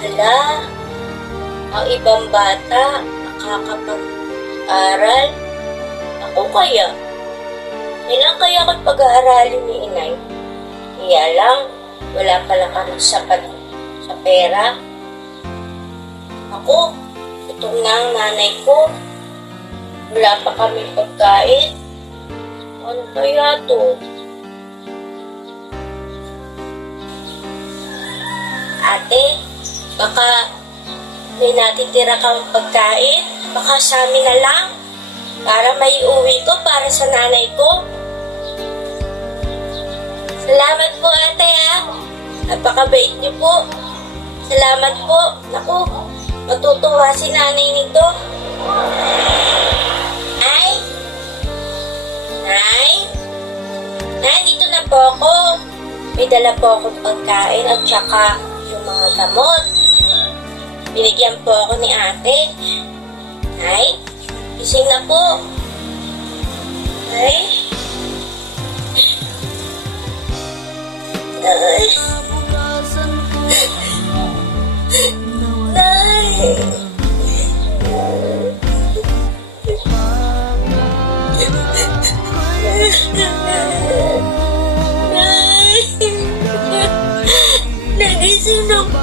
Hala, ang ibang bata nakakapag-aral. Ako kaya, kailan kaya ako't pag-aaralin ni inay? Kaya lang, wala pala kami sapat sa pera. Ako, itong na ang nanay ko. Wala pa kami pagkain. Ano kaya to? Ate, baka may natitira kang pagkain? Baka sa amin na lang? Para may uwi ko para sa nanay ko? Salamat po ate ha. Napakabait niyo po. Salamat po. Naku, matutuwa si nanay nito. Ay! Nay? Nay, dito na po ako. May dala po akong pagkain at saka yung mga gamot. Binigyan po ako ni ate. Nay, gising na po. Nay? Nay? Nay? Nagising na po